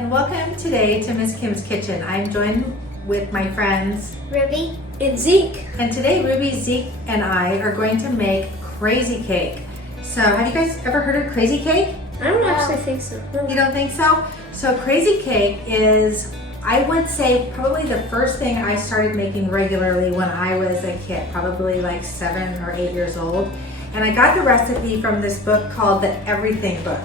and welcome today to Miss Kim's Kitchen. I'm joined with my friends Ruby and Zeke. And today Ruby, Zeke, and I are going to make crazy cake. So have you guys ever heard of crazy cake? I don't actually think so. No. You don't think so? So crazy cake is, I would say, probably the first thing I started making regularly when I was a kid, probably like 7 or 8 years old. And I got the recipe from this book called The Everything Book.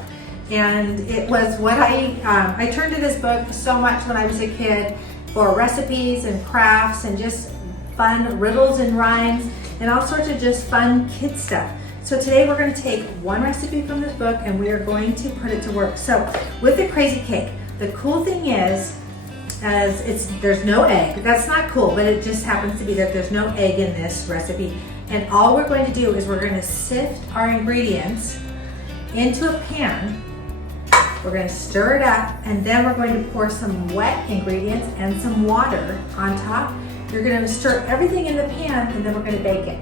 And it was what I turned to this book so much when I was a kid for recipes and crafts and just fun riddles and rhymes and all sorts of just fun kid stuff. So today we're going to take one recipe from this book and we are going to put it to work. So with the crazy cake, the cool thing is, there's no egg. That's not cool, but it just happens to be that there's no egg in this recipe. And all we're going to do is we're going to sift our ingredients into a pan. We're going to stir it up, and then we're going to pour some wet ingredients and some water on top. You're going to stir everything in the pan, and then we're going to bake it.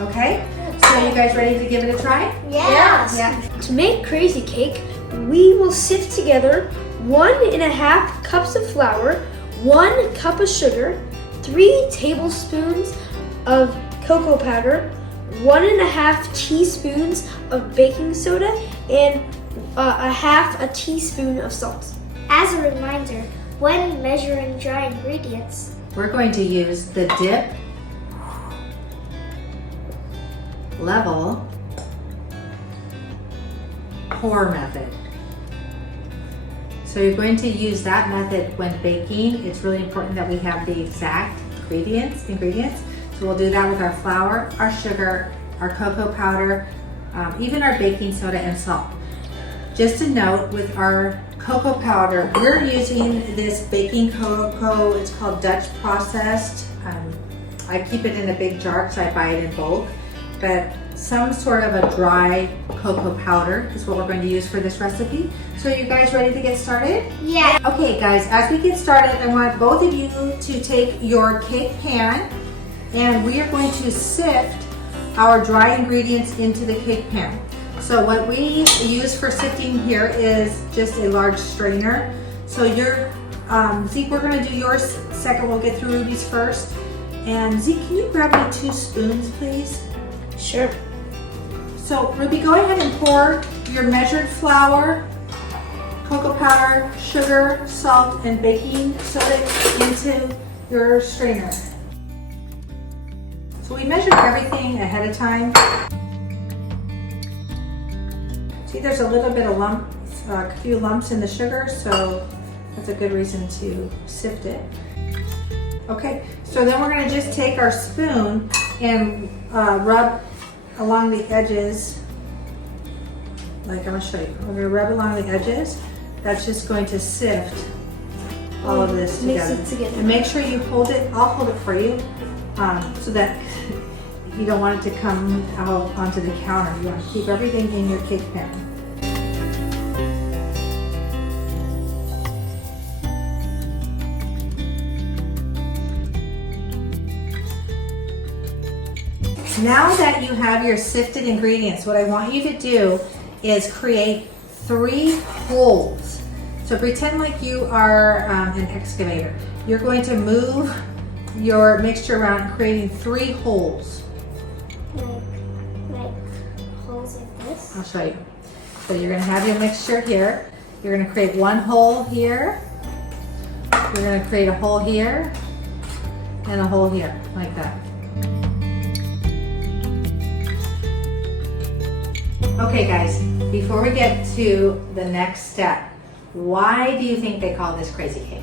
Okay? So you guys ready to give it a try? Yes. Yeah. To make crazy cake, we will sift together 1.5 cups of flour, 1 cup of sugar, 3 tablespoons of cocoa powder, 1.5 teaspoons of baking soda, and a half a teaspoon of salt. As a reminder, when measuring dry ingredients, We're going to use the dip, level, pour method. So you're going to use that method when baking. It's really important that we have the exact ingredients. So we'll do that with our flour, our sugar, our cocoa powder, even our baking soda and salt. Just a note, with our cocoa powder, we're using this baking cocoa. It's called Dutch processed. I keep it in a big jar because I buy it in bulk. But some sort of a dry cocoa powder is what we're going to use for this recipe. So are you guys ready to get started? yeah. Okay guys, as we get started, I want both of you to take your cake pan and we are going to sift our dry ingredients into the cake pan. So what we use for sifting here is just a large strainer. So Zeke, we're going to do yours second. We'll get through Ruby's first. And Zeke, can you grab me 2 spoons, please? Sure. So Ruby, go ahead and pour your measured flour, cocoa powder, sugar, salt, and baking soda into your strainer. So we measured everything ahead of time. See, there's a little bit of a few lumps in the sugar, so that's a good reason to sift it. Okay, so then we're going to just take our spoon and rub along the edges. Like I'm going to show you. We're going to rub along the edges. That's just going to sift all of this together. Mix it together. And make sure you hold it. I'll hold it for you, so that you don't want it to come out onto the counter. You want to keep everything in your cake pan. Now that you have your sifted ingredients, what I want you to do is create 3 holes. So pretend like you are an excavator. You're going to move your mixture around, creating 3 holes. Like holes like this? I'll show you. So you're going to have your mixture here. You're going to create 1 hole here. You're going to create a hole here and a hole here, like that. Okay guys, before we get to the next step, why do you think they call this crazy cake?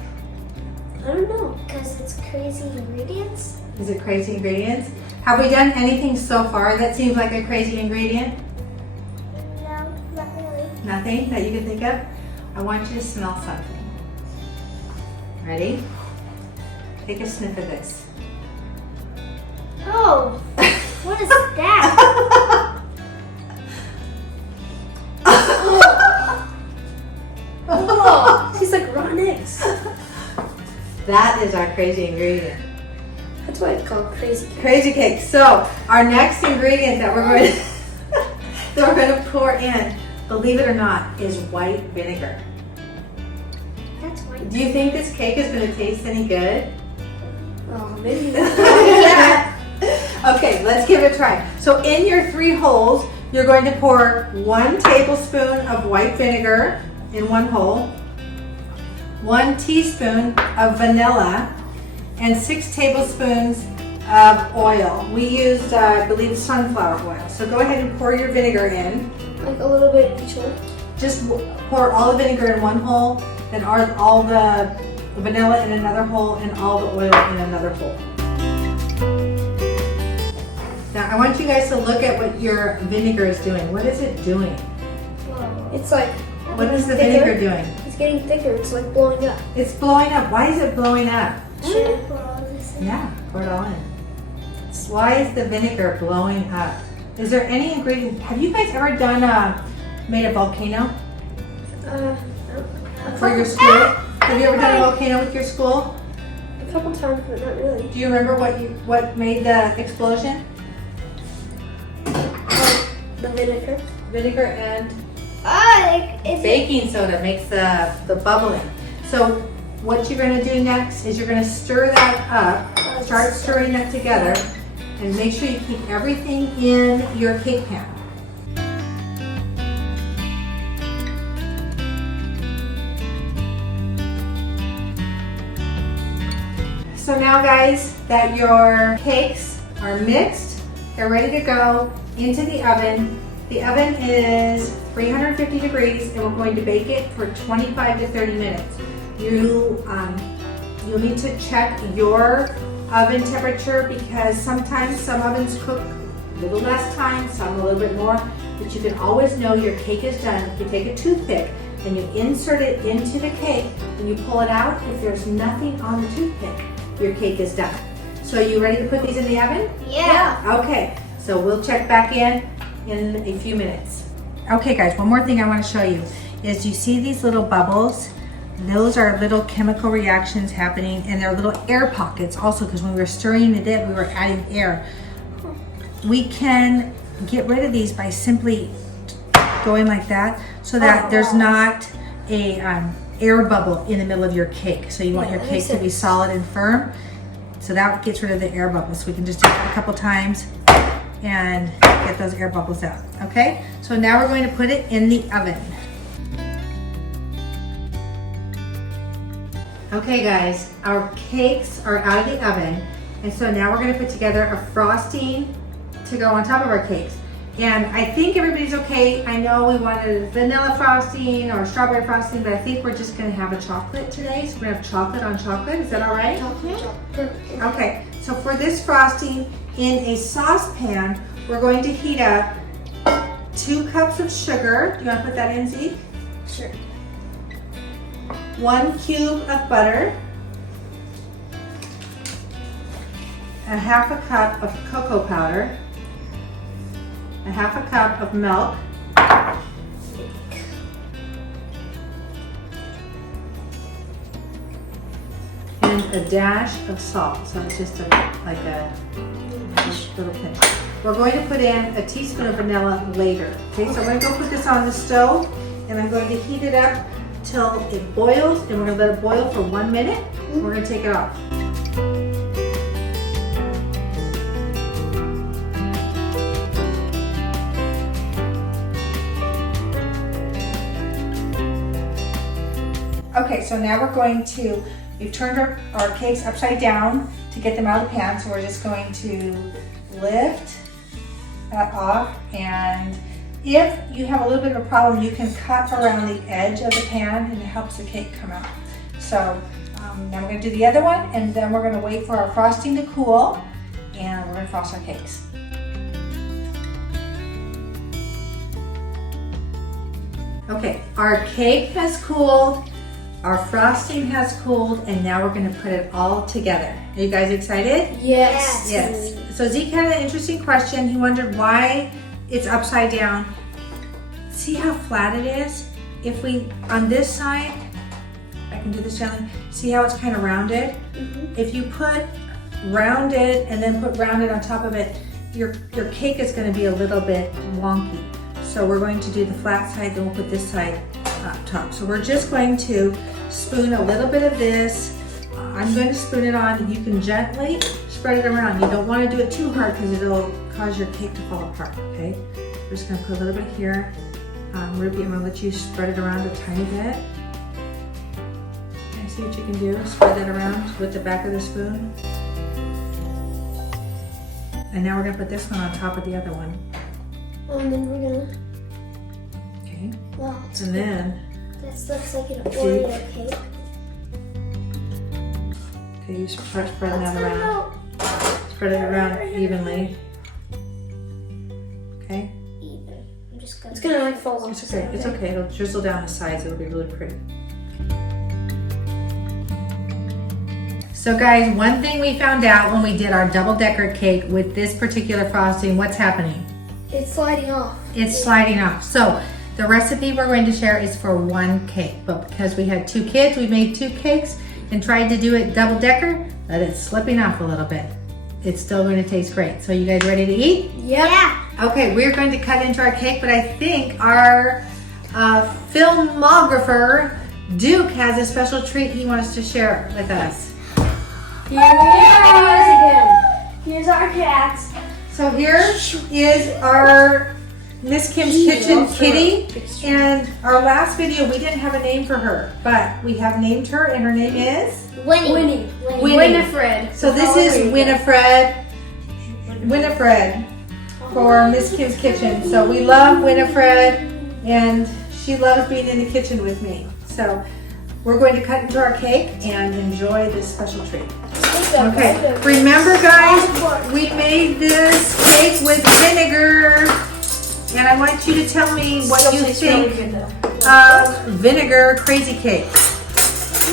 I don't know. Because it's crazy ingredients? Is it crazy ingredients? Have we done anything so far that seems like a crazy ingredient? No, not really. Nothing that you can think of? I want you to smell something. Ready? Take a sniff of this. Oh, what is that? Whoa, tastes like rotten eggs. That is our crazy ingredient. That's why it's called crazy cake. Crazy cake. So our next ingredient that we're going to pour in, believe it or not, is white vinegar. That's fine. Do you think this cake is going to taste any good? Oh, maybe not. Yeah. Okay, let's give it a try. So in your 3 holes, you're going to pour 1 tablespoon of white vinegar in 1 hole, 1 teaspoon of vanilla, and 6 tablespoons of oil. We used, I believe, sunflower oil. So go ahead and pour your vinegar in. Like a little bit each hole. Just pour all the vinegar in 1 hole, then all the vanilla in another hole, and all the oil in another hole. Now I want you guys to look at what your vinegar is doing. What is it doing? It's like, What is the thicker. vinegar doing? It's getting thicker. It's like blowing up. It's blowing up. Why is it blowing up? Sure. Yeah, pour it all in. Why is the vinegar blowing up? Is there any ingredient? Have you guys ever made a volcano for your school? Have you ever done a volcano with your school? A couple times, but not really. Do you remember what made the explosion? The vinegar. Vinegar and It's baking soda makes the bubbling. So what you're going to do next is you're going to stir that up. Start stirring that together, and make sure you keep everything in your cake pan. So now guys, that your cakes are mixed, they're ready to go into the oven. The oven is 350 degrees and we're going to bake it for 25 to 30 minutes. You'll need to check your oven temperature because sometimes some ovens cook a little less time, some a little bit more, but you can always know your cake is done. If you take a toothpick and you insert it into the cake and you pull it out, if there's nothing on the toothpick, your cake is done. So you ready to put these in the oven? Yeah. Okay, so we'll check back in a few minutes. Okay guys, one more thing I want to show you is you see these little bubbles? Those are little chemical reactions happening, and they're little air pockets also, because when we were stirring it in, we were adding air. We can get rid of these by simply going like that so that there's not a air bubble in the middle of your cake. So you want your cake to be solid and firm. So that gets rid of the air bubbles. So we can just do it a couple times and get those air bubbles out, okay? So now we're going to put it in the oven. Okay guys, our cakes are out of the oven, and so now we're gonna put together a frosting to go on top of our cakes. And I think everybody's okay. I know we wanted vanilla frosting or strawberry frosting, but I think we're just gonna have a chocolate today. So we're gonna have chocolate on chocolate, is that all right? Perfect. Okay, so for this frosting, in a saucepan, we're going to heat up 2 cups of sugar. Do you wanna put that in, Zeke? Sure. 1 cube of butter, a half a cup of cocoa powder, a half a cup of milk, and a dash of salt. So it's just like a little pinch. We're going to put in a teaspoon of vanilla later. Okay, so I'm going to go put this on the stove, and I'm going to heat it up till it boils, and we're going to let it boil for 1 minute. We're going to take it off. Okay, so now we're going to, we've turned our cakes upside down to get them out of the pan, so we're just going to lift that off, and if you have a little bit of a problem, you can cut around the edge of the pan and it helps the cake come out. So now we're going to do the other one, and then we're going to wait for our frosting to cool, and we're going to frost our cakes. Okay, our cake has cooled, our frosting has cooled, and now we're going to put it all together. Are you guys excited? Yes. Yes. So Zeke had an interesting question. He wondered why it's upside down. See how flat it is? If we, on this side, I can do this gently, see how it's kind of rounded? If you put rounded and then put rounded on top of it, your cake is going to be a little bit wonky. So we're going to do the flat side, then we'll put this side top. So we're just going to spoon a little bit of this. I'm going to spoon it on. You can gently spread it around. You don't want to do it too hard because it'll cause your cake to fall apart, okay? We're just going to put a little bit here. Ruby, I'm going to let you spread it around a tiny bit. Okay, see what you can do? Spread that around with the back of the spoon. And now we're going to put this one on top of the other one. And then we're gonna. Okay. Wow. And then. This looks like an Oreo cake. Okay, you start spreading that around. Spread it around evenly. Okay. Even. I'm just gonna. It's gonna like fall off. It's okay. It's okay. It'll drizzle down the sides. It'll be really pretty. So guys, one thing we found out when we did our double-decker cake with this particular frosting, what's happening? It's sliding off. It's sliding off. So the recipe we're going to share is for one cake, but because we had 2 kids, we made 2 cakes and tried to do it double-decker, but it's slipping off a little bit. It's still going to taste great. So you guys ready to eat? Yeah. Okay, we're going to cut into our cake, but I think our filmographer, Duke, has a special treat he wants to share with us. Here we are again. Here's our cat. So here is our Miss Kim's Kitchen kitty, and our last video we didn't have a name for her, but we have named her, and her name is Winnie. Winifred. So this is Winifred for Miss Kim's Kitchen. So we love Winifred, and she loves being in the kitchen with me. So we're going to cut into our cake and enjoy this special treat. Okay, remember guys, we made this cake with vinegar, and I want you to tell me what you think of vinegar crazy cake.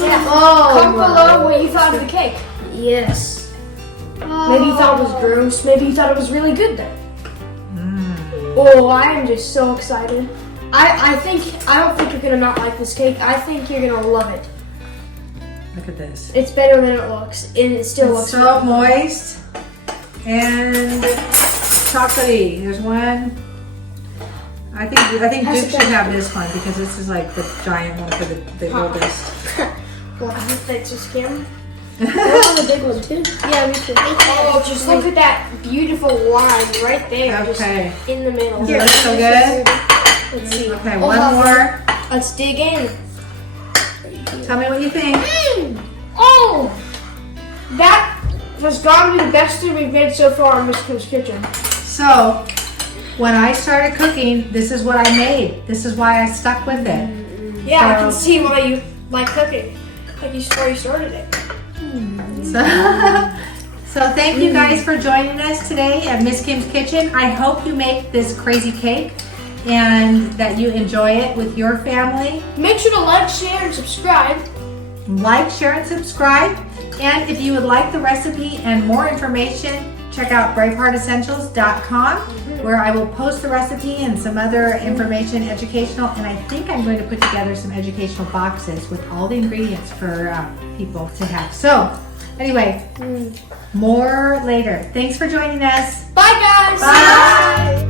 Yeah. Comment below what you thought of the cake. Yes. Maybe you thought it was gross. Maybe you thought it was really good then. Oh, I am just so excited. I don't think you're gonna not like this cake. I think you're gonna love it. Look at this. It's better than it looks, and it still looks so good. Moist and chocolatey. There's one. I think Duke should have this one because this is like the giant one for the oldest. Well, thanks for scamming. I want a big one too. Yeah, me too. Oh, just look at that beautiful line right there, Okay. just in the middle. Does it look so good? Let's see. Okay, one more. Let's dig in. Tell me what you think. Oh, that has got to be the best thing we've made so far in Miss Kim's Kitchen. So, when I started cooking, this is what I made. This is why I stuck with it. Yeah, I can see why you like cooking. Like why you started it. So thank you guys for joining us today at Miss Kim's Kitchen. I hope you make this crazy cake and that you enjoy it with your family. Make sure to like, share, and subscribe. Like, share, and subscribe. And if you would like the recipe and more information, check out braveheartessentials.com where I will post the recipe and some other information, educational, and I think I'm going to put together some educational boxes with all the ingredients for people to have. So, anyway, more later. Thanks for joining us. Bye, guys. Bye.